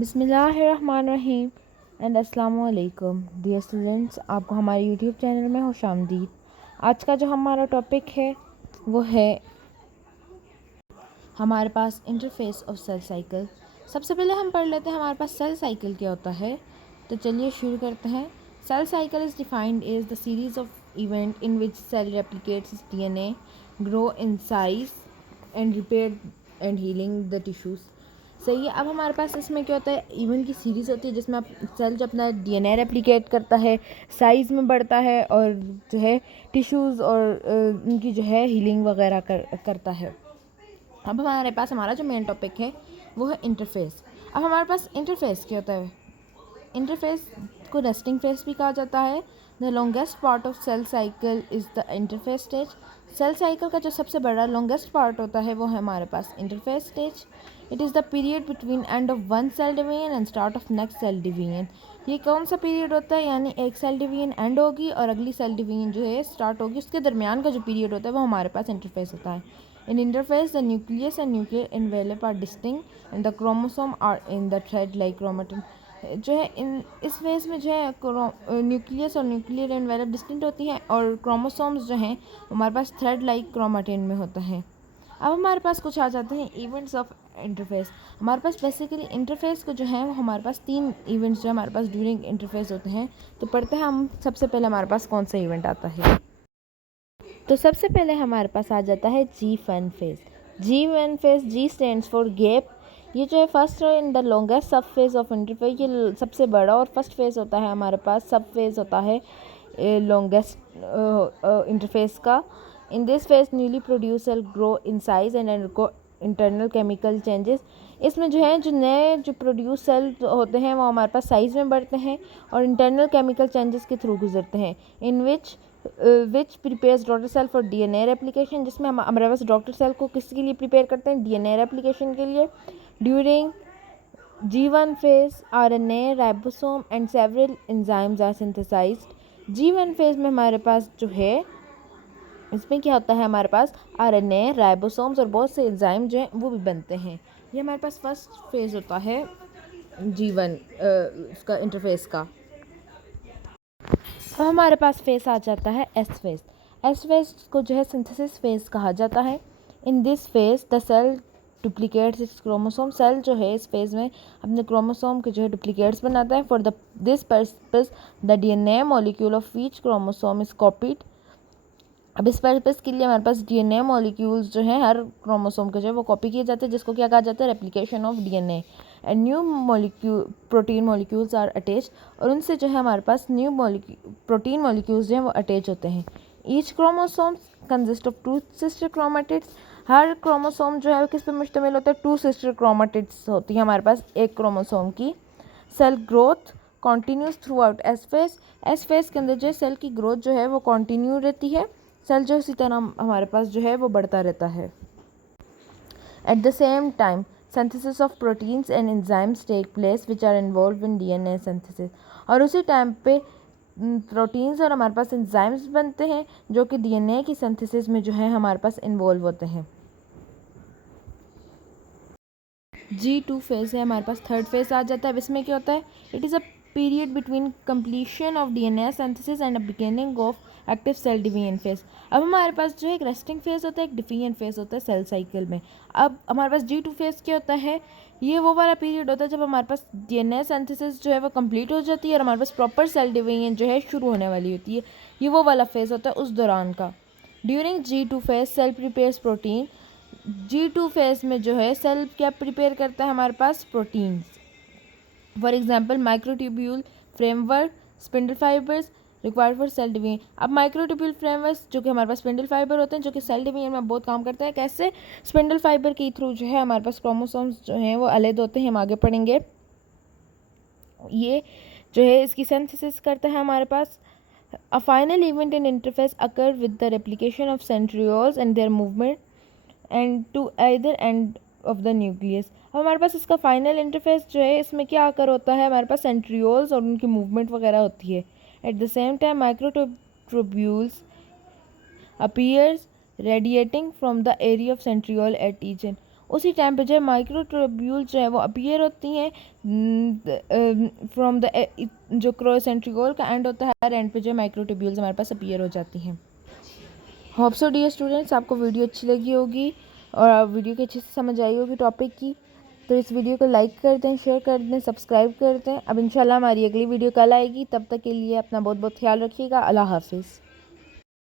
बिस्मिल्लाहिर्रहमानिर्रहीम एंड अस्सलामु अलैकुम डियर स्टूडेंट्स, आपको हमारे यूट्यूब चैनल में खुशामदीद। आज का जो हमारा टॉपिक है वो है हमारे पास इंटरफेस ऑफ सेल साइकिल। सबसे पहले हम पढ़ लेते हैं हमारे पास सेल साइकिल क्या होता है। तो चलिए शुरू करते हैं। Cell cycle is defined as the series of event in which cell replicates its DNA, grow in size and repair and healing the tissues. सही है। अब हमारे पास इसमें क्या होता है, इवेंट की सीरीज़ होती है जिसमें आप सेल जो अपना DNA रेप्लिकेट करता है, साइज़ में बढ़ता है और जो है टिश्यूज़ और उनकी जो है हीलिंग वगैरह करता है। अब हमारे पास हमारा जो मेन टॉपिक है वो है इंटरफेस। अब हमारे पास इंटरफेस क्या होता है। इंटरफेस को रेस्टिंग फेस भी कहा जाता है। The longest part of cell cycle is the interface stage. Cell cycle का जो सबसे बड़ा लॉन्गेस्ट पार्ट होता है वो है हमारे पास interphase stage. It is the period between end of one cell division and start of next cell division. ये कौन सा पीरियड होता है, यानी एक सेल डिवीजन एंड होगी और अगली सेल डिवीजन जो है स्टार्ट होगी, उसके दरमियान का जो पीरियड होता है वो हमारे पास इंटरफेस होता है। In interphase the nucleus and nuclear envelope are distinct and the chromosome are in the thread like chromatin. जो है इन इस फेज़ में जो है न्यूक्लियस और न्यूक्लियर एनवेलप डिस्टिंक्ट होती हैं और क्रोमोसोम्स जो हैं हमारे पास थ्रेड लाइक क्रोमेटिन में होता है। अब हमारे पास कुछ आ जाते हैं इवेंट्स ऑफ इंटरफेस। हमारे पास बेसिकली इंटरफेस को जो है वो हमारे पास 3 इवेंट्स जो हमारे पास ड्यूरिंग इंटरफेस होते हैं। तो पढ़ते हैं हम सबसे पहले हमारे पास कौन सा इवेंट आता है। तो सबसे पहले हमारे पास आ जाता है G1 phase. G1 phase, G stands for gap. ये जो है फर्स्ट इन द लॉन्गेस्ट सब फेज़ ऑफ इंटरफेस, ये सबसे बड़ा और फर्स्ट फेज़ होता है हमारे पास, सब फेज़ होता है लॉन्गेस्ट इंटरफेस का। In this phase newly produce cell grow in size and undergo internal chemical changes. इसमें जो है जो नए जो प्रोड्यूस सेल होते हैं वो हमारे पास साइज़ में बढ़ते हैं और इंटरनल केमिकल चेंजेस के थ्रू गुजरते हैं। In which prepares daughter cell for DNA replication, जिसमें हम हमारे पास डॉटर सेल को किसके लिए प्रिपेयर करते हैं, DNA रेप्लिकेशन के लिए। During G1 phase RNA, ribosome and several enzymes are synthesized. G1 phase में हमारे पास जो है इसमें क्या होता है, हमारे पास RNA, राइबोसोम्स और बहुत से एंजाइम जो हैं वो भी बनते हैं। ये हमारे पास फर्स्ट फेज होता है G1 उसका इंटरफेस का। अब हमारे पास फेस आ जाता है एस फेस। एस फेस को जो है सिंथेसिस फेस कहा जाता है। In this phase the cell duplicates its chromosome. Cell जो है इस फेज में अपने क्रोमोसोम के जो है डुप्लीकेट्स बनाता है। For the this purpose the DNA molecule of each chromosome is copied. अब इस पर्पस के लिए हमारे पास DNA मॉलिक्यूल्स जो हैं हर क्रोमोसोम के जो है वो कॉपी किए जाते हैं, जिसको क्या कहा जाता है, replication of DNA। And new molecule protein molecules are attach, और उनसे जो है हमारे पास न्यू प्रोटीन मॉलिक्यूल्स जो हैं वो अटैच होते हैं। Each chromosome consist of 2 sister chromatids. Her chromosome जो है किस पर मुश्तमिल होता है, 2 सिस्टर क्रोमेटिड्स होती है हमारे पास एक क्रोमोसोम की। Cell growth continues throughout S phase. S phase के अंदर जो है सेल की ग्रोथ जो है वो कॉन्टीन्यू रहती है। सेल जो इसी तरह हमारे पास जो है वो बढ़ता रहता है। At the same time synthesis of proteins and enzymes take place which are involved in DNA synthesis। और उसी टाइम पे प्रोटीन्स और हमारे पास एंजाइम्स बनते हैं जो कि DNA की सिंथेसिस में जो है हमारे पास इन्वॉल्व होते हैं। G2 फेज़ है हमारे पास, थर्ड फेज़ आ जाता है। इसमें क्या होता है, it is a period between completion of DNA synthesis and a beginning of active cell division phase. अब हमारे पास जो है एक रेस्टिंग फेज़ होता है, एक डिवीजन फेज़ होता है सेल साइकिल में। अब हमारे पास G2 फेज़ क्या होता है, ये वो वाला पीरियड होता है जब हमारे पास DNA सिंथेसिस जो है वो कंप्लीट हो जाती है और हमारे पास प्रॉपर सेल डिवीजन जो है शुरू होने वाली होती है। ये वो वाला फेज़ होता है उस दौरान का। During G2 phase cell prepares protein. G2 phase में जो है सेल क्या प्रिपेयर करता है, हमारे पास proteins. For example microtubule framework, spindle fibres required for cell division. अब माइक्रोट्यूब्यूल फ्रेमवर्क जो कि हमारे पास स्पिंडल फाइबर होते हैं जो कि सेल डिवीजन में बहुत काम करते हैं। कैसे, स्पिंडल फाइबर के थ्रू जो है हमारे पास क्रोमोसोम्स जो हैं वो अलग होते हैं, हम आगे पढ़ेंगे। ये जो है इसकी सिंथेसिस करता है हमारे पास। A final event in interphase occur with the replication of centrioles and their movement and to either end of the nucleus. अब हमारे पास इसका फाइनल इंटरफेस जो है इसमें क्या आकर होता है, हमारे पास सेंट्रियोल्स और उनकी मूवमेंट वगैरह होती है। At the same time microtubules appears radiating from the area of centriole at each and. उसी टाइम पे जो माइक्रोट्यूब्यूल जो है वो अपीयर होती हैं फ्रॉम द जो क्रोसेंट्रियोल का एंड होता है, हर एंड पे जो माइक्रोट्यूब्यूल्स हमारे पास अपीयर हो जाती हैं। होप सो डियर स्टूडेंट्स, आपको वीडियो अच्छी लगी होगी और वीडियो की अच्छे से समझ आई होगी टॉपिक की। तो इस वीडियो को लाइक कर दें, शेयर कर दें, सब्सक्राइब कर दें। अब इंशाल्लाह हमारी अगली वीडियो कल आएगी, तब तक के लिए अपना बहुत बहुत ख्याल रखिएगा। अल्लाह हाफिज़।